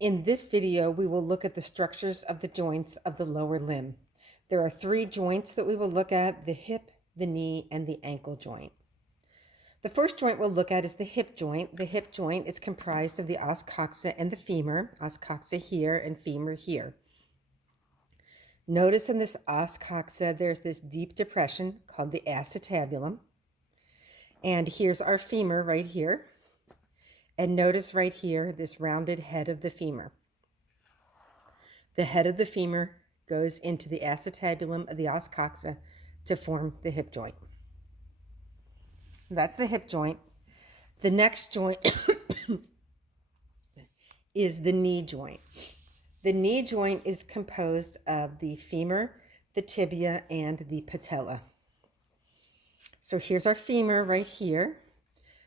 In this video, we will look at the structures of the joints of the lower limb. There are three joints that we will look at: the hip, the knee, and the ankle joint. The first joint we'll look at is the hip joint. The hip joint is comprised of the os coxa and the femur, os coxa here and femur here. Notice in this os coxa, there's this deep depression called the acetabulum. And here's our femur right here. And notice right here, this rounded head of the femur. The head of the femur goes into the acetabulum of the os coxa to form the hip joint. That's the hip joint. The next joint is the knee joint. The knee joint is composed of the femur, the tibia, and the patella. So here's our femur right here.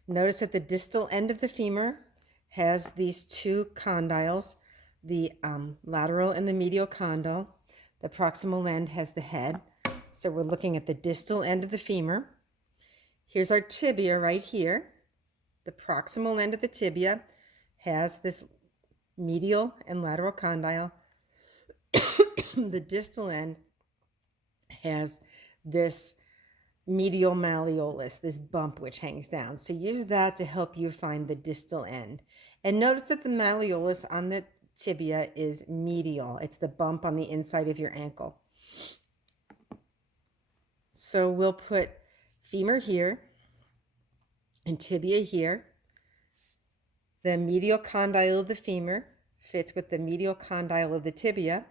Notice that the distal end of the femur has these two condyles, the lateral and the medial condyle. The proximal end has the head. So we're looking at the distal end of the femur. Here's our tibia right here. The proximal end of the tibia has this medial and lateral condyle. The distal end has this medial malleolus, this bump which hangs down. So use that to help you find the distal end. And notice that the malleolus on the tibia is medial. It's the bump on the inside of your ankle. So we'll put femur here and tibia here. The medial condyle of the femur fits with the medial condyle of the tibia.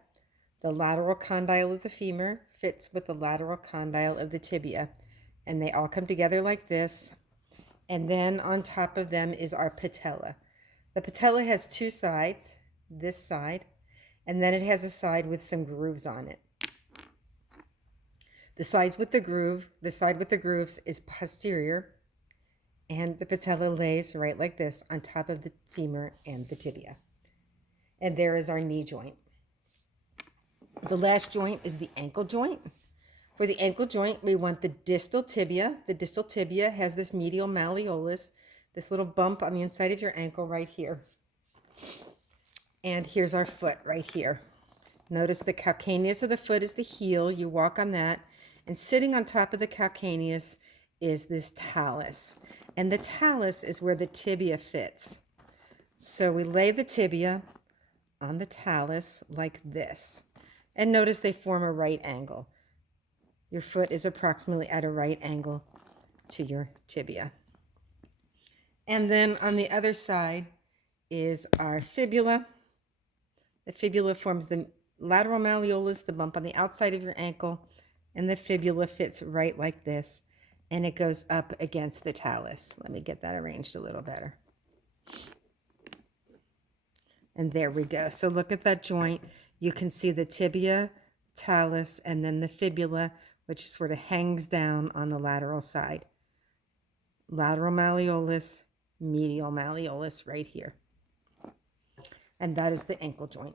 The lateral condyle of the femur fits with the lateral condyle of the tibia. And they all come together like this. And then on top of them is our patella. The patella has two sides, this side, and then it has a side with some grooves on it. The side with the grooves is posterior, and the patella lays right like this on top of the femur and the tibia. And there is our knee joint. The last joint is the ankle joint. For the ankle joint, we want the distal tibia. The distal tibia has this medial malleolus, this little bump on the inside of your ankle right here. And here's our foot right here. Notice the calcaneus of the foot is the heel. You walk on that. And sitting on top of the calcaneus is this talus. And the talus is where the tibia fits. So we lay the tibia on the talus like this. And notice they form a right angle. Your foot is approximately at a right angle to your tibia. And then on the other side is our fibula. The fibula forms the lateral malleolus, the bump on the outside of your ankle, and the fibula fits right like this, and it goes up against the talus. Let me get that arranged a little better. And there we go. So look at that joint. You can see the tibia, talus, and then the fibula, which sort of hangs down on the lateral side. Lateral malleolus, medial malleolus right here. And that is the ankle joint.